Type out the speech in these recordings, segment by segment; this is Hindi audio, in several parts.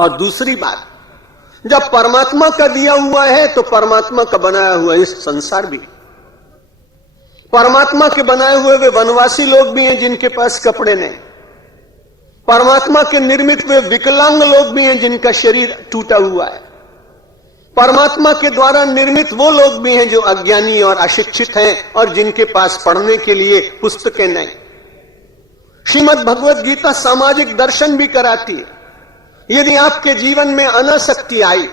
और दूसरी बात, जब परमात्मा का दिया हुआ है तो परमात्मा का बनाया हुआ इस संसार भी। परमात्मा के बनाए हुए वे वनवासी लोग भी हैं जिनके पास कपड़े नहीं। परमात्मा के निर्मित वे विकलांग लोग भी हैं जिनका शरीर टूटा हुआ है। परमात्मा के द्वारा निर्मित वो लोग भी हैं जो अज्ञानी और अशिक्षित हैं और जिनके पास पढ़ने के लिए पुस्तकें नहीं। श्रीमद् भगवद गीता सामाजिक दर्शन भी कराती है। यदि आपके जीवन में अनासक्ति आई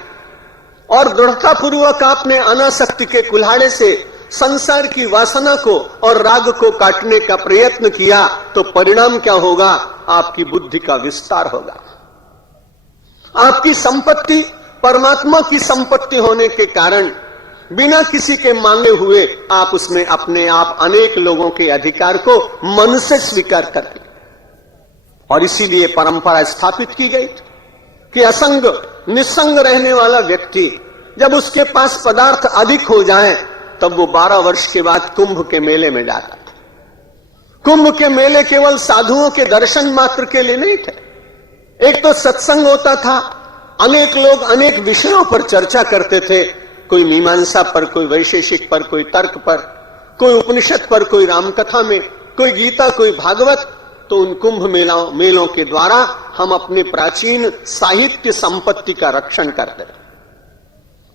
और दृढ़तापूर्वक आपने अनासक्ति के कुल्हाड़े से संसार की वासना को और राग को काटने का प्रयत्न किया तो परिणाम क्या होगा? आपकी बुद्धि का विस्तार होगा। आपकी संपत्ति परमात्मा की संपत्ति होने के कारण बिना किसी के मांगे हुए आप उसमें अपने आप अनेक लोगों के अधिकार को मन से स्वीकार करते। और इसीलिए परंपरा स्थापित की गई कि असंग निस्संग रहने वाला व्यक्ति जब उसके पास पदार्थ अधिक हो जाए तब वो 12 वर्ष के बाद कुंभ के मेले में जाता था। कुंभ के मेले केवल साधुओं के दर्शन मात्र के लिए नहीं थे। एक तो सत्संग होता था, अनेक लोग अनेक विषयों पर चर्चा करते थे, कोई मीमांसा पर, कोई वैशेषिक पर, कोई तर्क पर, कोई उपनिषद पर, कोई रामकथा में, कोई गीता, कोई भागवत। तो उन कुंभ मेलों के द्वारा हम अपने प्राचीन साहित्य संपत्ति का रक्षण करते थे।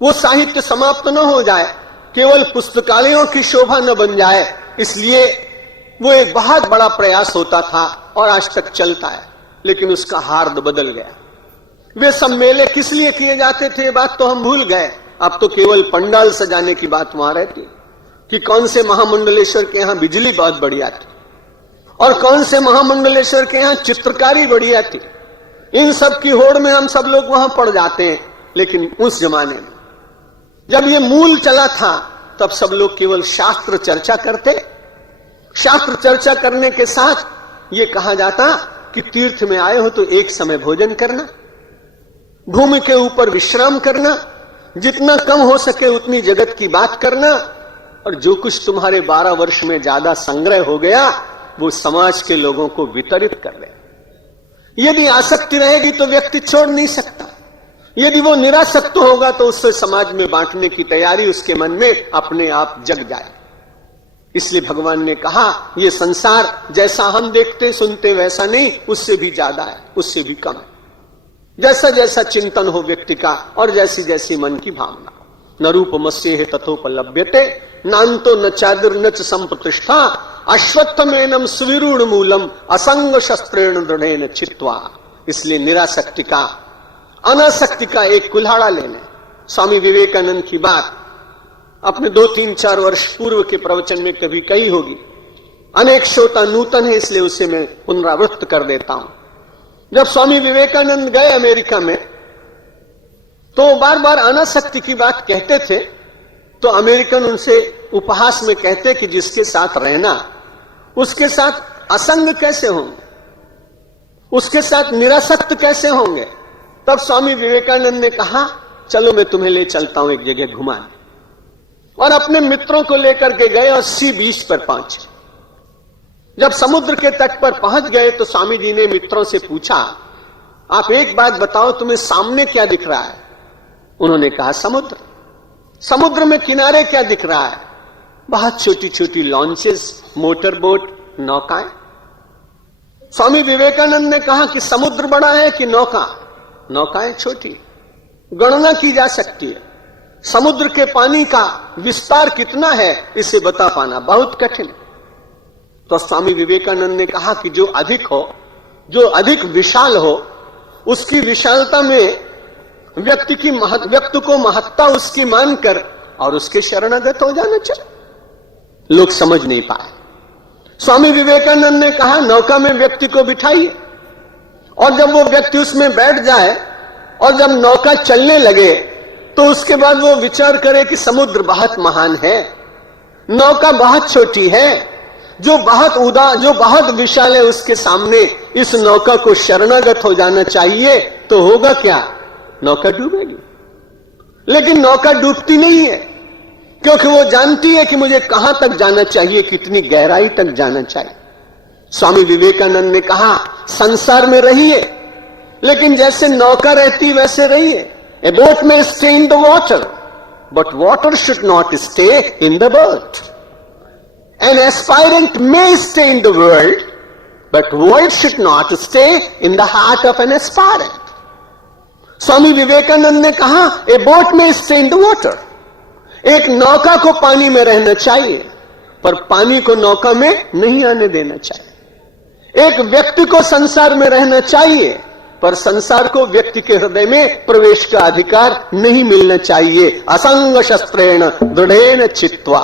वो साहित्य समाप्त न हो जाए, केवल पुस्तकालयों की शोभा न बन जाए, इसलिए वो एक बहुत बड़ा प्रयास होता था और आज तक चलता है। लेकिन उसका हार्द बदल गया। वे सब मेले किस लिए किए जाते थे, बात तो हम भूल गए। अब तो केवल पंडाल सजाने की बात वहां रहती कि कौन से महामंडलेश्वर के यहां बिजली बहुत बढ़िया थी और कौन से महामंडलेश्वर के यहां चित्रकारी बढ़िया थी। इन सब की होड़ में हम सब लोग वहां पड़ जाते हैं। लेकिन उस जमाने में जब ये मूल चला था तब सब लोग केवल शास्त्र चर्चा करते। शास्त्र चर्चा करने के साथ ये कहा जाता कि तीर्थ में आए हो तो एक समय भोजन करना, भूमि के ऊपर विश्राम करना, जितना कम हो सके उतनी जगत की बात करना, और जो कुछ तुम्हारे 12 वर्ष में ज्यादा संग्रह हो गया वो समाज के लोगों को वितरित कर दे। यदि आसक्ति रहेगी तो व्यक्ति छोड़ नहीं सकता। यदि वो निरासक्त होगा तो उससे समाज में बांटने की तैयारी उसके मन में अपने आप जग जाए। इसलिए भगवान ने कहा ये संसार जैसा हम देखते सुनते वैसा नहीं, उससे भी ज्यादा है, उससे भी कम है। जैसा जैसा चिंतन हो व्यक्ति का और जैसी जैसी मन की भावना। न रूपमस्येह तथोपलभ्यते नान्तो न चादिर न च संप्रतिष्ठा अश्वत्थमेनम सुविरूढ़ मूलम असंग शस्त्रेण दृढ़ेन चित्वा। इसलिए निरासक्ति का, अनासक्ति का एक कुल्हाड़ा लेने। स्वामी विवेकानंद की बात अपने 2-3-4 वर्ष पूर्व के प्रवचन में कभी कही होगी। अनेक श्रोता नूतन है इसलिए उसे मैं पुनरावृत्त कर देता हूं। जब स्वामी विवेकानंद गए अमेरिका में तो बार बार अनासक्ति की बात कहते थे, तो अमेरिकन उनसे उपहास में कहते कि जिसके साथ रहना उसके साथ असंग कैसे होंगे, उसके साथ निरासक्त कैसे होंगे। तब स्वामी विवेकानंद ने कहा चलो मैं तुम्हें ले चलता हूं एक जगह घुमाने, और अपने मित्रों को लेकर के गए और सी बीच पर पहुंचे। जब समुद्र के तट पर पहुंच गए तो स्वामी जी ने मित्रों से पूछा आप एक बात बताओ तुम्हें सामने क्या दिख रहा है? उन्होंने कहा समुद्र। समुद्र में किनारे क्या दिख रहा है? बहुत छोटी छोटी लॉन्चेस, मोटर बोट, नौकाएं। स्वामी विवेकानंद ने कहा कि समुद्र बड़ा है कि नौका? नौकाएं छोटी, गणना की जा सकती है। समुद्र के पानी का विस्तार कितना है इसे बता पाना बहुत कठिन। तो स्वामी विवेकानंद ने कहा कि जो अधिक हो, जो अधिक विशाल हो, उसकी विशालता में व्यक्ति को महत्ता उसकी मानकर और उसके शरणागत हो जाना चाहिए। लोग समझ नहीं पाए। स्वामी विवेकानंद ने कहा नौका में व्यक्ति को बिठाइए, और जब वो व्यक्ति उसमें बैठ जाए और जब नौका चलने लगे तो उसके बाद वो विचार करे कि समुद्र बहुत महान है, नौका बहुत छोटी है, जो बहुत विशाल है उसके सामने इस नौका को शरणागत हो जाना चाहिए। तो होगा क्या? नौका डूबेगी। लेकिन नौका डूबती नहीं है, क्योंकि वो जानती है कि मुझे कहां तक जाना चाहिए, कितनी गहराई तक जाना चाहिए। स्वामी विवेकानंद ने कहा संसार में रहिए, लेकिन जैसे नौका रहती वैसे रहिए। A boat may stay in the water, but water should not stay in the boat. An aspirant may stay in the world, but world should not stay in the heart of an aspirant. Swami Vivekananda ने कहा, a boat may stay in the water. एक नौका को पानी में रहना चाहिए, पर पानी को नौका में नहीं आने देना चाहिए। एक व्यक्ति को संसार में रहना चाहिए, पर संसार को व्यक्ति के हृदय में प्रवेश का अधिकार नहीं मिलना चाहिए। असंग शस्त्रेण दृढ़ेन चित्वा।